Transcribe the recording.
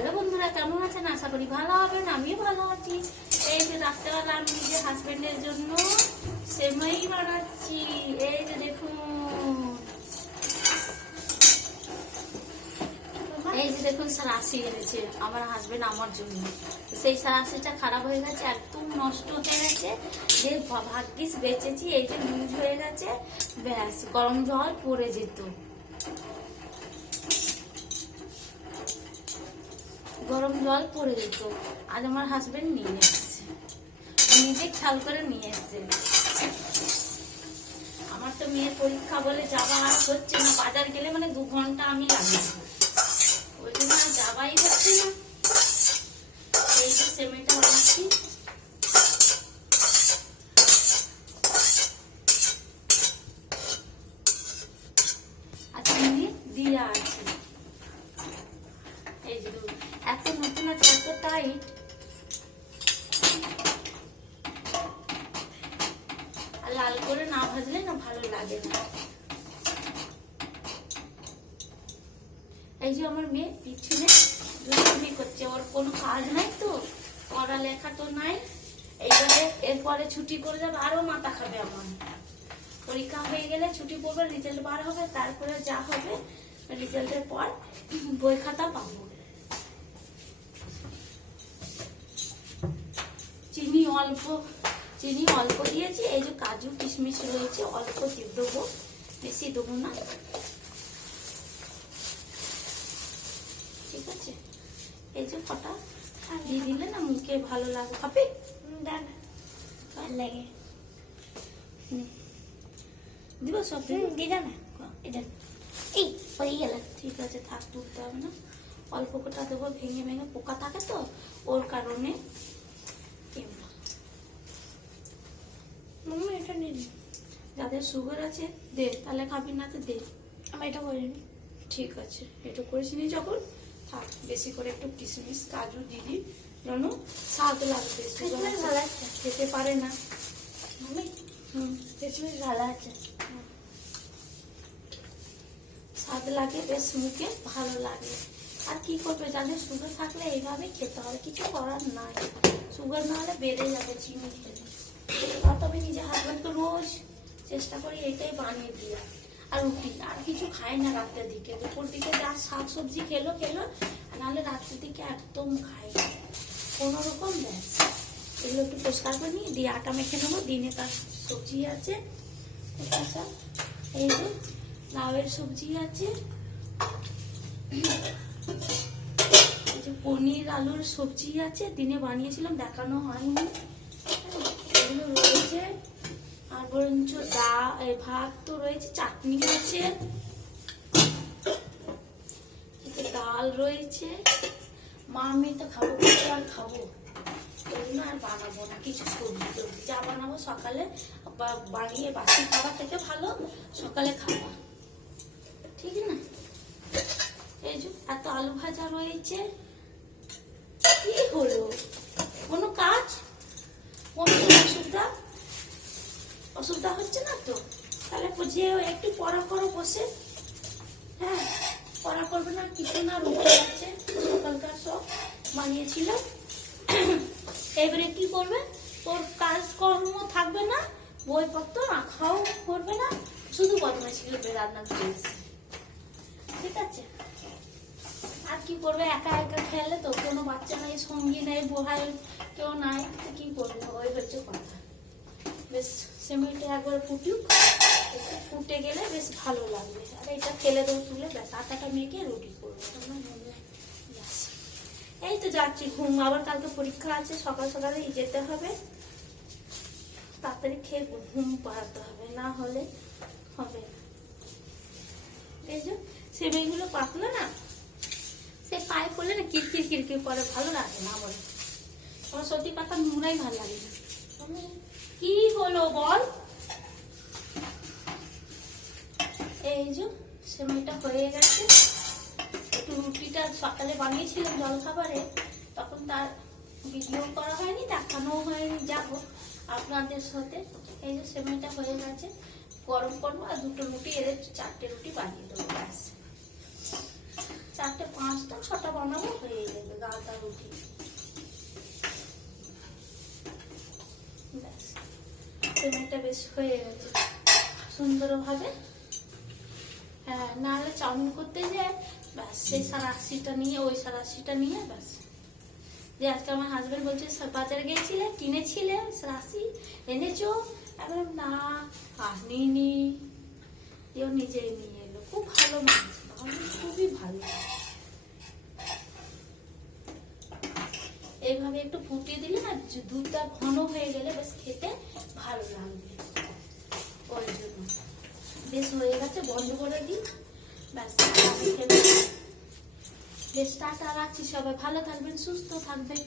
Hello বন্ধুরা, কেমন আছেন? আশা করি ভালো হবেন। আমিও ভালো আছি। এই যে রাত্রেবেলা আমি নিজের হাজবেন্ডের জন্য সেমাই বানাচ্ছি। এই যে দেখুন, এই যে দেখুন সারাশি এনেছে আমার হাজবেন্ড আমার জন্য। সেই সারাশিটা খারাপ হয়ে গেছে, একদম নষ্ট হয়ে গেছে। যে ভাগ্যিস বেঁচেছি, এই যে লুজ হয়ে গেছে, ব্যাস গরম জল পড়ে যেত। গরম জল পড়ে যেত। আজ আমার হাজবেন্ড নিয়ে এসছে, নিজে খেয়াল করে নিয়ে এসছে। আমার তো মেয়ের পরীক্ষা বলে যাওয়া আর হচ্ছে না। বাজার গেলে মানে 2 ঘন্টা আমি লাগি, ওই জন্য আর যাওয়াই হচ্ছে না। এই যে সেমাইটা বানাচ্ছি। আর চিনি দিয়া আছে। এই যে এত নতুন আছে, এত টাইট, আর লাল করে না ভাজলে না ভালো লাগে না। এই যে আমার মেয়ে পিছনে দুষ্টুমি করছে, ওর কোনো কাজ নাই তো, পড়ালেখা তো নাই। এইবারে এরপরে ছুটি করে যাবে, আরো মাথা খাবে। আমার পরীক্ষা হয়ে গেলে ছুটি পড়বে, রেজাল্ট বার হবে, তারপরে যা হবে রেজাল্টের পর বই খাতা পাবো। চিনি অল্প দিয়েছি। এই যে কাজু কিশমিশ রয়েছে, অল্প দেবো, বেশি দেবো না। ঠিক আছে, এই যে কটা দিয়ে দিলে না মুখে ভালো লাগে। খাবে? ভালো লাগে। দিব সব দিদা না, এই হয়ে গেল। ঠিক আছে, থাক, তুলতে হবে না। অল্প কটা দেবো, ভেঙে ভেঙে পোকা থাকে তো, ওর কারণে। এটা নিন, যাদের সুগার আছে দে, তাহলে খাবি না তো দে। আমি এটা করিনি। ঠিক আছে, এটা করেছিনি যখন, থাক। বেশি করে একটু কিশমিশ কাজু দিদি, যেন স্বাদ লাগবে। সুগার ভালো আছে, খেতে পারে না আমি। কিশমিশ ভালো আছে, স্বাদ লাগে বেশ, মুখে ভালো লাগে। আর কি করবে, যাদের সুগার থাকলে এইভাবে খেতে হবে, কিছু করার নাই। সুগার না হলে বেড়ে যাবে চিনি খেলে। তবে নিজে হাজবেন্ডকে রোজ চেষ্টা করি এটাই বানিয়ে দিয়া। আর রুটি, আর কিছু খায় না রাতের দিকে। দুপুর দিকে যা শাক সবজি খেলো, নাহলে রাত্রের দিকে একদম খায় না কোনো রকম। ব্যাস এগুলো একটু পরিষ্কার করে নিয়ে দিয়ে আটা মেখে নেবো। দিনে তার সবজি আছে, এই যে লাউয়ের সবজি আছে, এই যে পনির আলুর সবজি আছে, দিনে বানিয়েছিলাম, দেখানো হয়নি। এগুলো রয়েছে। আর বরঞ্চ ভাত তো রয়েছে, চাটনি আছে, ডাল রয়েছে। মা আমি তো খাবো, আর খাবো, ওই জন্য আর বানাবো না কিছু। সবজি টবজি যা বানাবো সকালে বানিয়ে, বাসি খাবার থেকে ভালো সকালে খাওয়া, ঠিক না? এই যে এত আলু ভাজা রয়েছে। কি হলো, কোনো কাজ, কোনো অসুবিধা হচ্ছে না তো? তাহলে যে একটু পড়া করো বসে। হ্যাঁ, পড়া করবে না কিছু না, রুটি আছে সকালকার সব বানিয়েছিলাম। এবারে কি করবে, ওর কাজকর্ম থাকবে না, বইপত্র রাখাও করবে না, শুধু বদমাইশি করবে রান্না করে। ঠিক আছে, আর কি করবে, একা একা খেলে তো, কোনো বাচ্চা নাই, সঙ্গী নেই, বোহাই কেউ নাই, কি করবে, ওই হচ্ছে কথা। বেশ সেমাইটা একবার ফুটুক, ফুটে গেলে বেশ ভালো লাগবে। আর এটা ফেলে দেবো তুলে, ব্যাস আটাটা মেখে রুটি করবো। এই তো যাচ্ছি ঘুম, আবার কালকে পরীক্ষা আছে, সকাল সকালে যেতে হবে, তাড়াতাড়ি খেয়ে ঘুম পাড়াতে হবে, না হলে হবে না। এই যে সেমাইগুলো পাতলো না, সে পায়ে পড়লে না কিরকির কিরকির করে, ভালো লাগে না। বলে আমার সত্যি পাতা নোংরাই ভালো লাগে না। কি হলো বল? এই যে সেমাইটা হয়ে গেছে। একটু রুটিটা সকালে বানিয়েছিলাম জলখাবারে, তখন তার ভিডিও করা হয়নি, দেখানো হয়নি, যাবো আপনাদের সাথে। এই যে সেমাইটা হয়ে গেছে, গরম করবো, আর 2টো রুটি, এদের 4টে রুটি বানিয়ে দেবো। ব্যাস 4টে 5টা 6টা বানাবো, হয়ে যাবে। বেশ হয়ে গেছে সুন্দরভাবে। হ্যাঁ, নাহলে চাউমিন করতে যায় ব্যাস সেই 80টা নিয়ে, ওই 80টা নিয়ে ব্যাস। যে আজকে আমার হাজবেন্ড বলছে বাজারে গিয়েছিলে, কিনেছিলে 80 এনেছো? আমি না আনিনি, কেউ নিজেই নিয়ে এলো। খুব ভালো মাছ, খুবই ভালো। এইভাবে একটু ফুটিয়ে দিলে না, দুধটা ঘন হয়ে গেলে বেশ খেতে ভালো লাগবে। ওই জন্য বেশ হয়ে গেছে, বন্ধ করে দিই ব্যাস। বেশ টাটা, রাখছি। সবাই ভালো থাকবেন, সুস্থ থাকবেন।